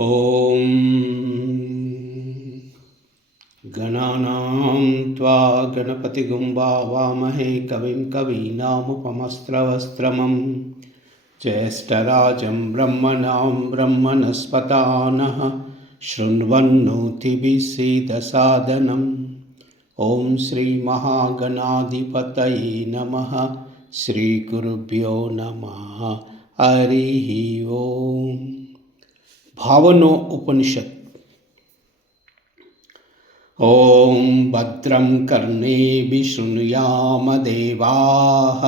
ॐ गणानां त्वा गणपतिगुं वामहे कविं कवीनामुपमस्त्रवस्त्रमं ज्येष्ठराजं ब्रह्मणां ब्रह्मणस्पतानः शृण्वन्नोतिभिः सीदसादनम्। ॐ श्रीमहागणाधिपतये नमः। श्रीगुरुभ्यो नमः। हरिः ओम्। भावनो उपनिषत्। ॐ भद्रं कर्णेभिः शृणुयाम देवाः,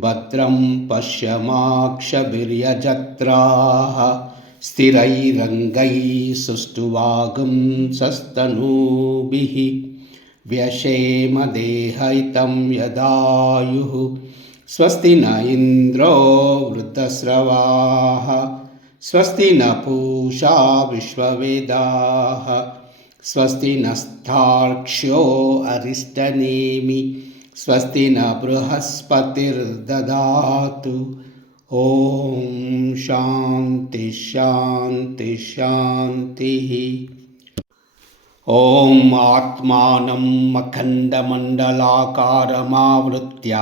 भद्रं पश्यमाक्षभिर्यजत्राः, स्थिरैरङ्गैः सुष्ठुवागुंसस्तनूभिः व्यशेम देहहितं यदायुः। स्वस्ति न इन्द्रो वृद्धश्रवाः, स्वस्ति न पूषा विश्ववेदाः, स्वस्ति नस्तार्क्ष्यो अरिष्टनेमि, स्वस्ति न बृहस्पतिर्दधातु। ॐ शान्ति शान्ति शान्तिः। ॐ आत्मानं अखण्डमण्डलाकारमावृत्य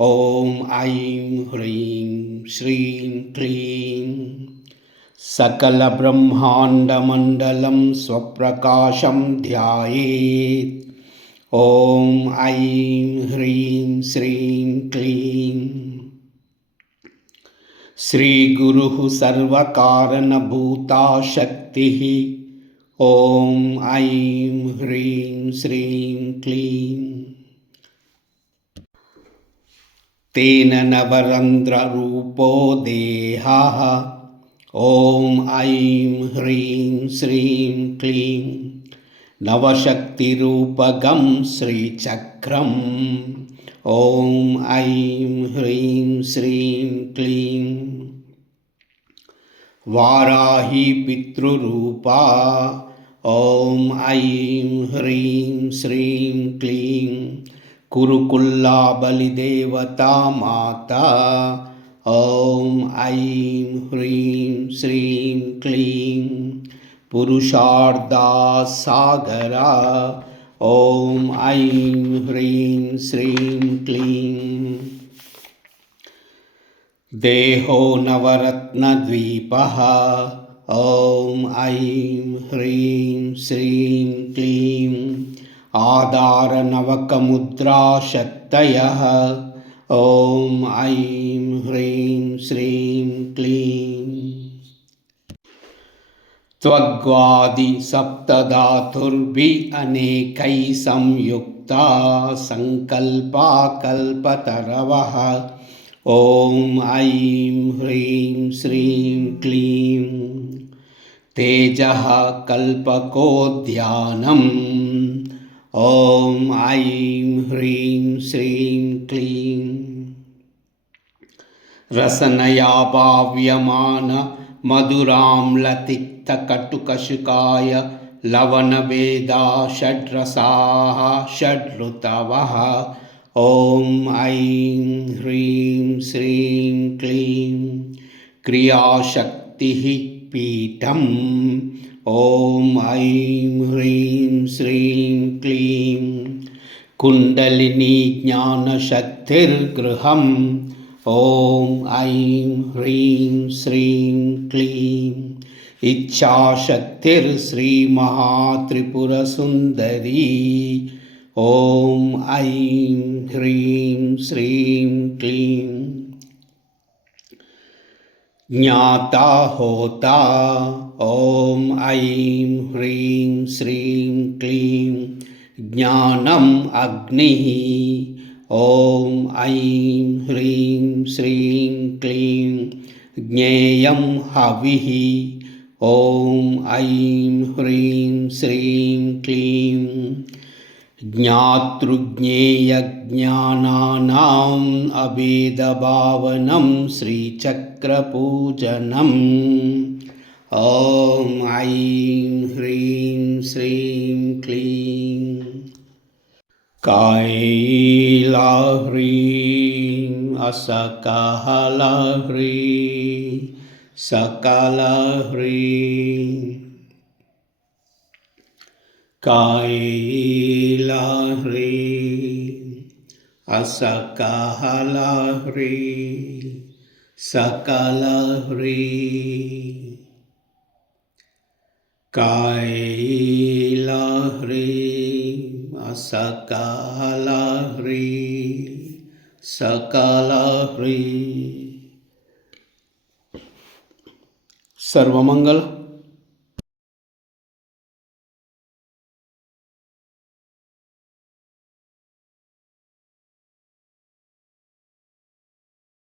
ॐ ऐं ह्रीं श्रीं क्लीं सकलब्रह्माण्डमण्डलं स्वप्रकाशं ध्यायेत्। ॐ ऐं ह्रीं श्रीं क्लीं श्रीगुरुः सर्वकारणभूता शक्तिः। ॐ ऐं ह्रीं श्रीं क्लीं तेन नवरन्ध्ररूपो देहः। ॐ ऐं ह्रीं श्रीं क्लीं नवशक्तिरूपकं श्रीचक्रम्। ॐ ऐं ह्रीं श्रीं क्लीं वाराही पितृरूपा। ॐ ऐं ह्रीं श्रीं क्लीं कुरुकुल्ला बलिदेवता माता। ॐ ऐं ह्रीं श्रीं क्लीं पुरुषार्धा सागरा। ॐ ऐं ह्रीं श्रीं क्लीं देहो नवरत्नद्वीपः। ॐ ऐं ह्रीं श्रीं क्लीं आधारनवकमुद्राशक्तयः। ॐ ऐं ह्रीं श्रीं क्लीं त्वग्वादिसप्तधातुर्भिः अनेकैः संयुक्ता सङ्कल्पा कल्पतरवः। ॐ ऐं ह्रीं श्रीं क्लीं तेजः कल्पकोद्यानम्। ॐ ऐं ह्रीं श्रीं क्लीं रसनया पाव्यमान मधुराम्लतिक्तकटुकशुकाय लवणभेदा षड्रसाः षड्ऋतवः। ॐ ऐं ह्रीं श्रीं क्लीं क्रियाशक्तिः पीठम्। ॐ ऐं ह्रीं श्रीं क्लीं कुण्डलिनी ज्ञानशक्तिर्गृहम्। ॐ ऐं ह्रीं श्रीं क्लीं इच्छाशक्तिर्श्रीमहात्रिपुरसुन्दरी। ॐ ऐं ह्रीं श्रीं क्लीं ज्ञाता होता। ॐ ऐं ह्रीं श्रीं क्लीं ज्ञानम् अग्निः। ॐ ऐं ह्रीं श्रीं क्लीं ज्ञेयं हविः। ॐ ऐं ह्रीं श्रीं क्लीं ज्ञातृज्ञेयज्ञानानाम् अभेदभावनं श्रीचक्रपूजनम्। ॐ ऐं ह्रीं श्रीं क्लीं कैलाह्रीं असकहलह्रीं सकला ह्रीं कायला ह्रीं असकाला ह्रीं सकला ह्रीं कायला ह्रीं असकाला ह्रीं सकला ह्रीं. सर्वमंगल